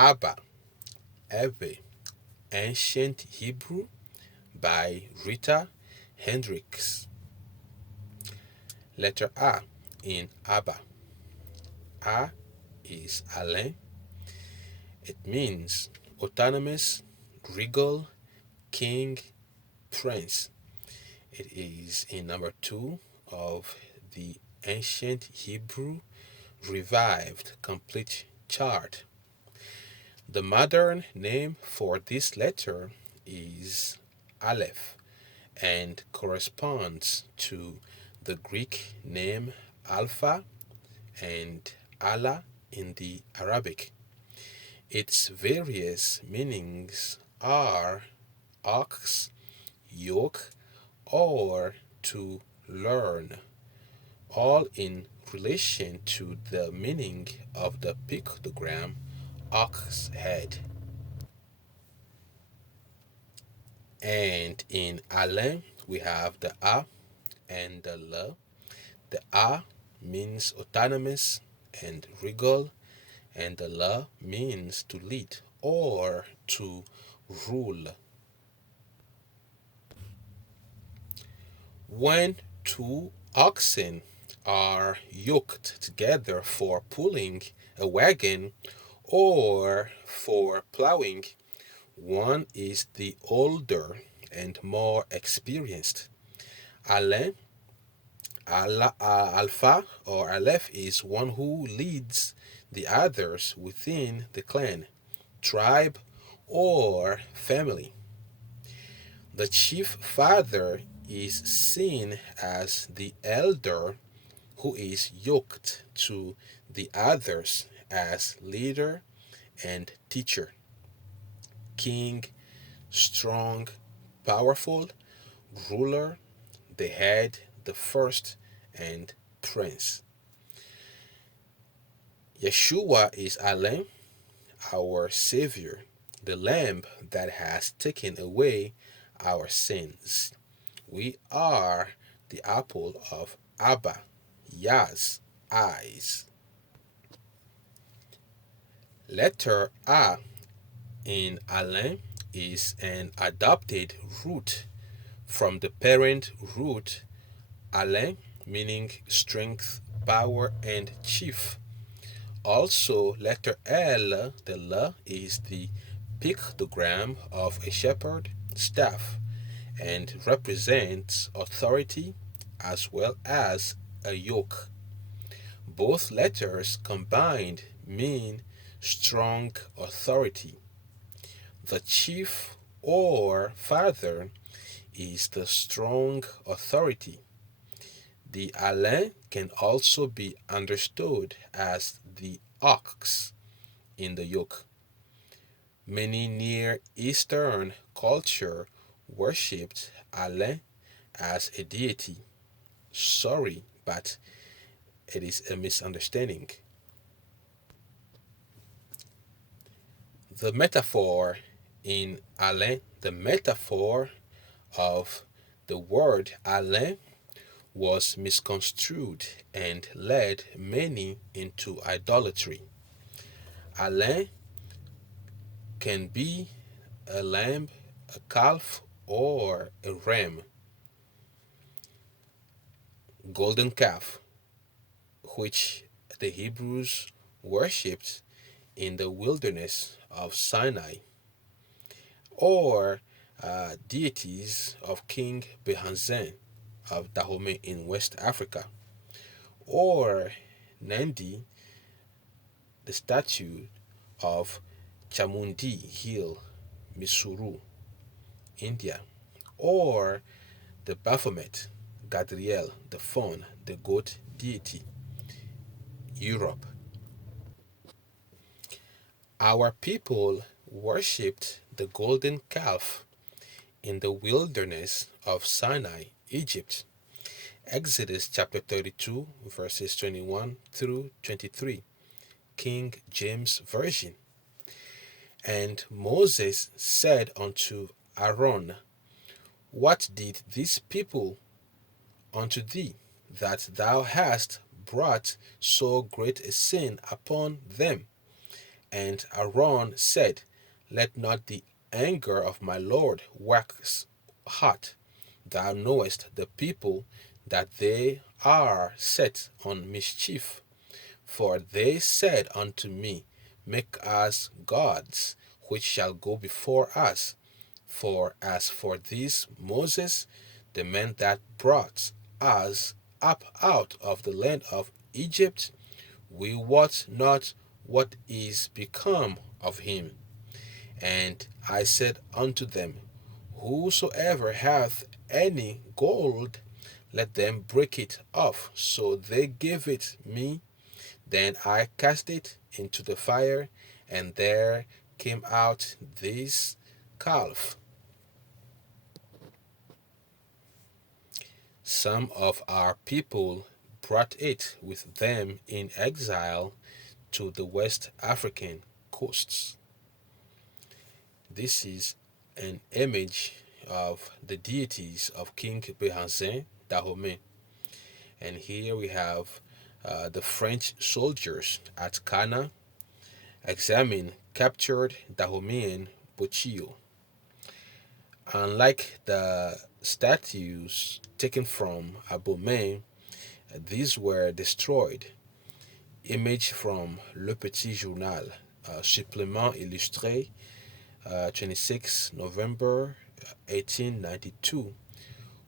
Abba, Yaʋe, Ancient Hebrew by Rita Hendrix. Letter A in Abba. A is Alain. It means autonomous, regal, king, prince. It is in number 2 of the ancient Hebrew revived complete chart. The modern name for this letter is Aleph and corresponds to the Greek name Alpha and Allah in the Arabic. Its various meanings are ox, yoke, or to learn, all in relation to the meaning of the pictogram ox head. And in Alain, we have the A and the L. The A means autonomous and regal, and the L means to lead or to rule. When two oxen are yoked together for pulling a wagon or for plowing, one is the older and more experienced. Alain, Alpha or Aleph is one who leads the others within the clan, tribe, or family. The chief father is seen as the elder who is yoked to the others as leader and teacher. King, strong, powerful, ruler, the head, the first, and prince. Yeshua is Alain, our Savior, the Lamb that has taken away our sins. We are the apple of Abba, Yah's eyes. Letter A in Alain is an adopted root from the parent root Alain, meaning strength, power, and chief. Also, letter L, the L, is the pictogram of a shepherd staff and represents authority as well as a yoke. Both letters combined mean strong authority. The chief or father is the strong authority. The Alain can also be understood as the ox in the yoke. Many Near Eastern culture worshipped Alain as a deity. Sorry, but it is a misunderstanding. The metaphor in Alain, the metaphor of the word Alain was misconstrued and led many into idolatry. Alain can be a lamb, a calf, or a ram. Golden calf, which the Hebrews worshipped in the wilderness of Sinai, or deities of King Behanzin of Dahomey in West Africa, or Nandi, the statue of Chamundi Hill, Mysuru, India, or the Baphomet, Gadriel, the fawn, the goat deity, Europe. Our people worshipped the golden calf in the wilderness of Sinai, Egypt. Exodus chapter 32, verses 21 through 23, King James Version. And Moses said unto Aaron, What did this people unto thee, that thou hast brought so great a sin upon them? And Aaron said, Let not the anger of my Lord wax hot. Thou knowest the people that they are set on mischief. For they said unto me, Make us gods, which shall go before us. For as for this Moses, the man that brought us up out of the land of Egypt, we wot not what is become of him. And I said unto them, Whosoever hath any gold, let them break it off. So they gave it me. Then I cast it into the fire, and there came out this calf. Some of our people brought it with them in exile to the West African coasts. This is an image of the deities of King Behazin Dahomey. And here we have the French soldiers at Cana examine captured Dahomean Bochio. Unlike the statues taken from Abomey, these were destroyed. Image from Le Petit Journal, supplément illustré, 26 November 1892,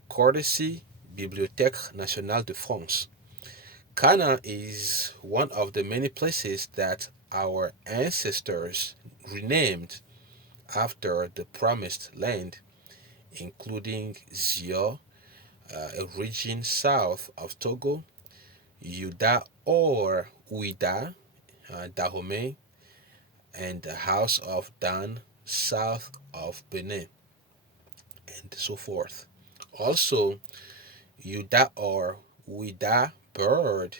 courtesy Bibliothèque Nationale de France. Cana is one of the many places that our ancestors renamed after the promised land, including Zio, a region south of Togo, Yudah or Ouida, Dahomey, and the house of Dan, south of Benin, and so forth. Also, Yudah or Ouida bird,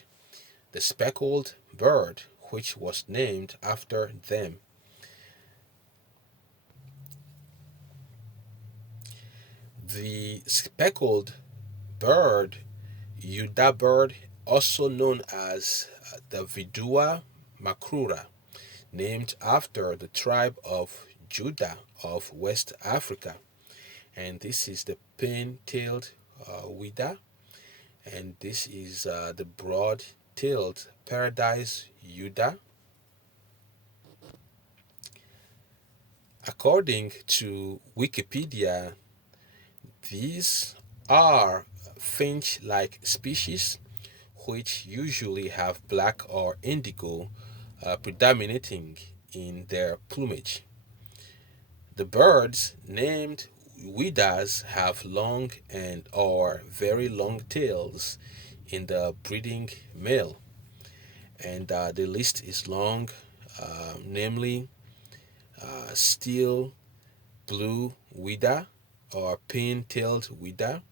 the speckled bird, which was named after them. The speckled bird, Yudah bird, also known as the Vidua macrura, named after the tribe of Judah of West Africa. And this is the pin-tailed Wida, and this is the broad-tailed paradise Yudah. According to Wikipedia, these are finch-like species which usually have black or indigo predominating in their plumage. The birds named Widas have long and or very long tails in the breeding male, and the list is long, namely steel blue Wida or pin-tailed Wida,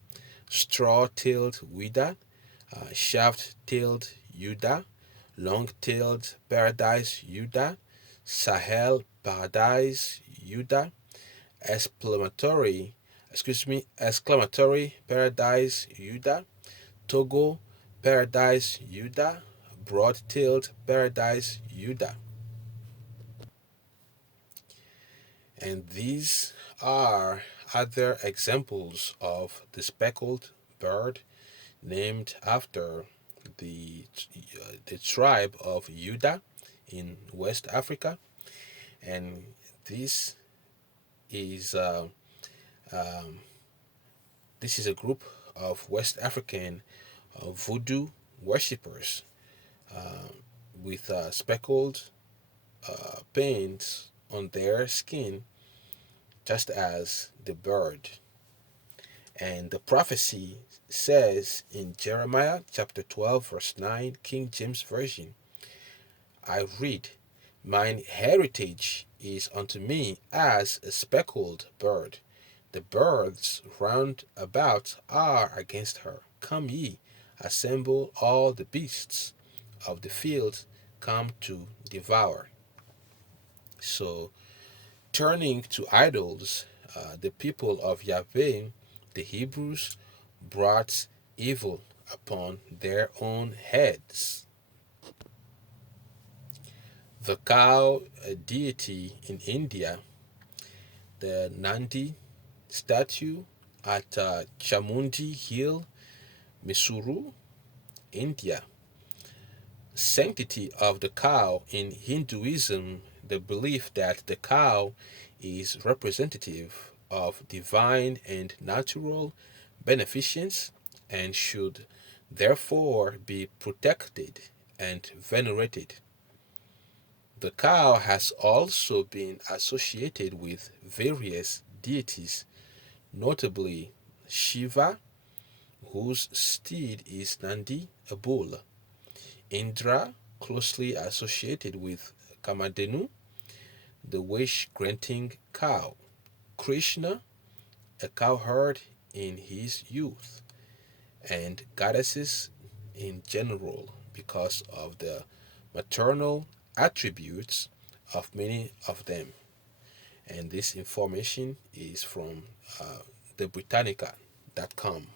straw-tailed Wida, shaft-tailed Yudah, long-tailed paradise Yudah, Sahel paradise Yudah, exclamatory paradise Yudah, Togo paradise Yudah, broad-tailed paradise Yudah. And these are other examples of the speckled bird named after the tribe of Yudah in West Africa, and this is this is a group of West African voodoo worshippers with speckled paint on their skin, just as the bird. And the prophecy says in Jeremiah chapter 12, verse 9, King James Version, I read, Mine heritage is unto me as a speckled bird. The birds round about are against her. Come ye, assemble all the beasts of the field, come to devour. So, turning to idols, the people of Yaʋe, the Hebrews, brought evil upon their own heads. The cow deity in India, the Nandi statue at Chamundi Hill, Mysuru, India. Sanctity of the cow in Hinduism, the belief that the cow is representative of divine and natural beneficence and should therefore be protected and venerated. The cow has also been associated with various deities, notably Shiva, whose steed is Nandi, a bull; Indra, closely associated with Kamadhenu, the wish-granting cow; Krishna, a cowherd in his youth; and goddesses in general because of the maternal attributes of many of them. And this information is from the Britannica.com.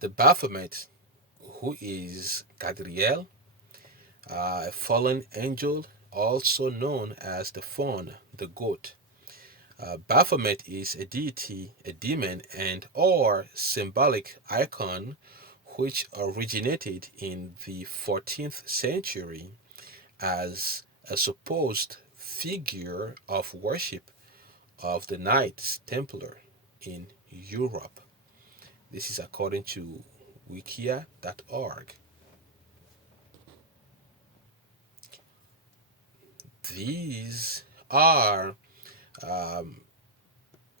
The Baphomet, who is Gadriel, a fallen angel, also known as the fawn, the goat. Baphomet is a deity, a demon, and or symbolic icon which originated in the 14th century as a supposed figure of worship of the Knights Templar in Europe. This is according to wikia.org. These are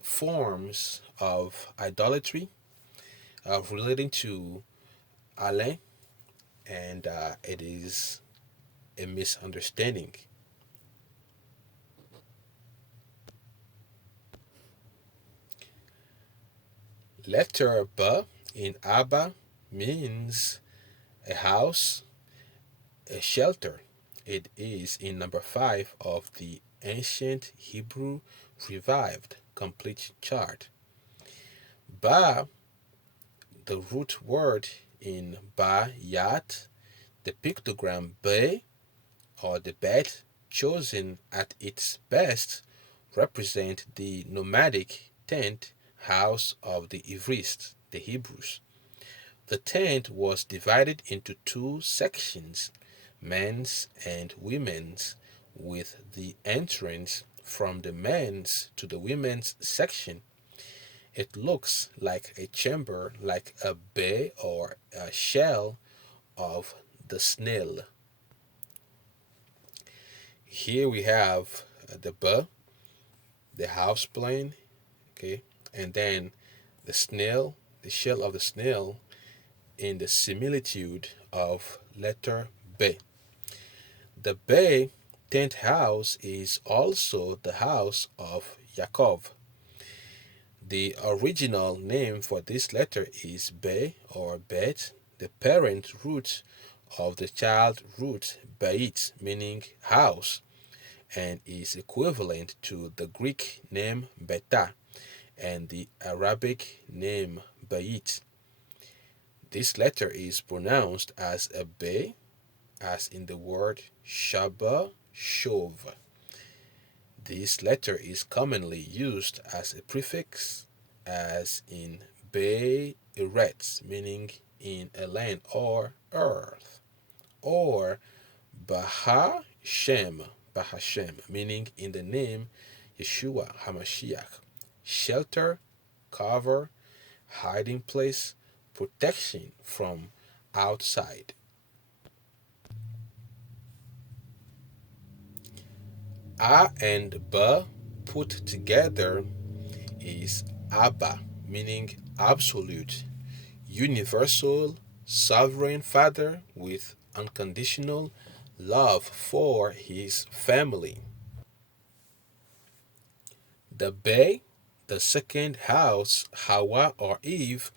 forms of idolatry relating to Allah, and it is a misunderstanding. Letter B in Abba means a house, a shelter. It is in number 5 of the ancient Hebrew revived complete chart. Ba, the root word in Ba Yat, the pictogram Be, or the bet chosen at its best, represent the nomadic tent house of the Ivrists, the Hebrews. The tent was divided into two sections, men's and women's, with the entrance from the men's to the women's section. It looks like a chamber, like a bay or a shell of the snail. Here we have the B, the house plane, okay, and then the snail, the shell of the snail, in the similitude of letter B. The Bay tent house is also the house of Yaakov. The original name for this letter is Be or Bet, the parent root of the child root Beit, meaning house, and is equivalent to the Greek name Beta and the Arabic name Beit. This letter is pronounced as a Be, as in the word Shaba Shov. This letter is commonly used as a prefix, as in Be Eretz, meaning in a land or earth, or Bahashem, Bahashem, meaning in the name Yeshua HaMashiach, shelter, cover, hiding place, protection from outside. A and B put together is Abba, meaning absolute, universal, sovereign father with unconditional love for his family. The Be, the second house, Hawa or Eve,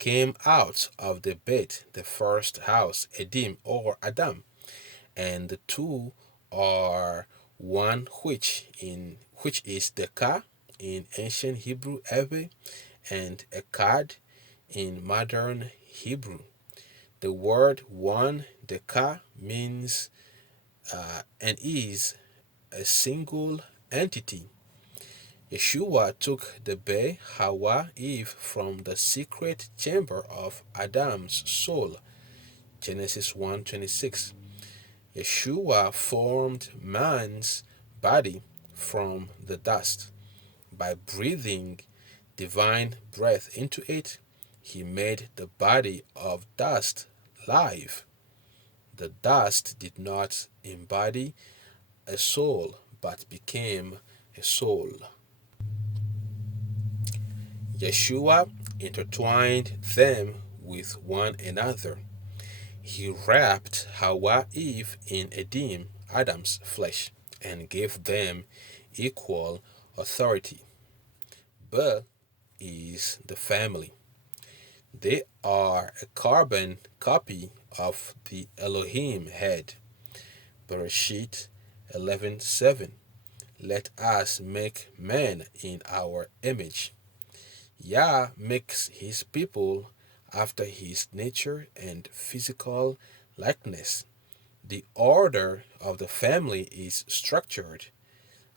came out of the Bet, the first house, Edim or Adam, and the two are one which is the Ka in ancient Hebrew Yaʋe and Echad in modern Hebrew. The word one, the ka, means and is a single entity. Yeshua took the Be, Hawa, Eve from the secret chamber of Adam's soul. Genesis 1:26. Yeshua formed man's body from the dust. By breathing divine breath into it, he made the body of dust live. The dust did not embody a soul, but became a soul. Yeshua intertwined them with one another. He wrapped Hawa Eve in Adam's flesh and gave them equal authority. Be is the family. They are a carbon copy of the Elohim head. Bereshit 11:7. Let us make man in our image. Yah makes his people after his nature and physical likeness. The order of the family is structured.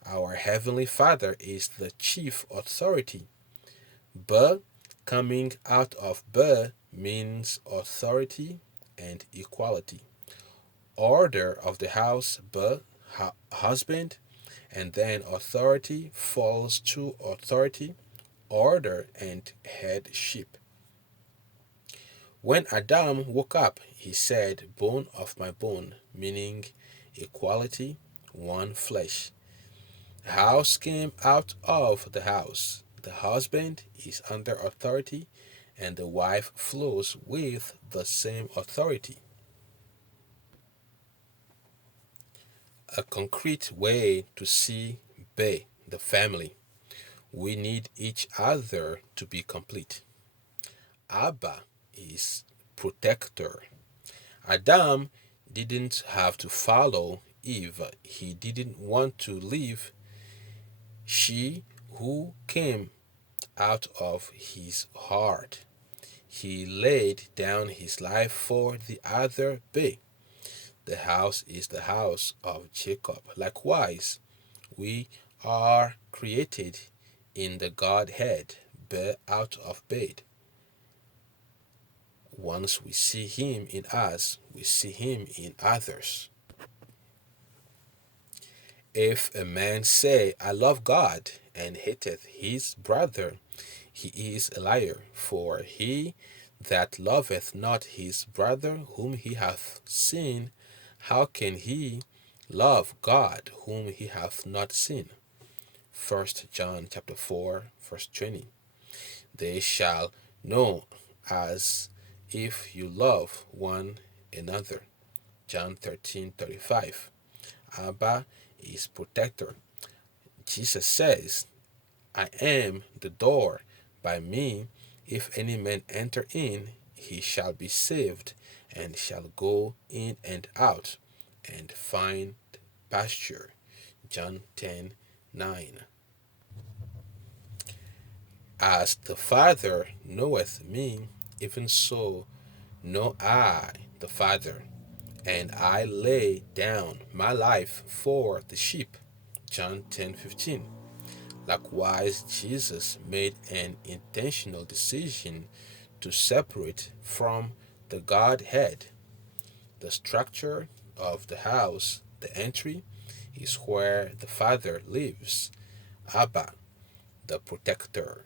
Our Heavenly Father is the chief authority. Be, coming out of Be, means authority and equality. Order of the house, Be, husband, and then authority falls to authority, order, and headship. When Adam woke up, he said, bone of my bone, meaning equality, one flesh. The house came out of the house. The husband is under authority, and the wife flows with the same authority. A concrete way to see Be, the family. We need each other to be complete. Abba is protector. Adam didn't have to follow Eve. He didn't want to leave. She who came out of his heart. He laid down his life for the other Be. The house is the house of Jacob. Likewise, we are created in the Godhead, Be out of bed. Once we see him in us, we see him in others. If a man say, I love God, and hateth his brother, he is a liar. For he that loveth not his brother whom he hath seen, how can he love God whom he hath not seen? 1 John chapter 4, verse 20. They shall know as if you love one another. John 13:35. Abba is protector. Jesus says, I am the door. By me, if any man enter in, he shall be saved, and shall go in and out, and find pasture. John 10:9. As the Father knoweth me, even so know I the Father, and I lay down my life for the sheep. John 10:15. Likewise, Jesus made an intentional decision to separate from the Godhead. The structure of the house, the entry, is where the Father lives. Abba, the protector.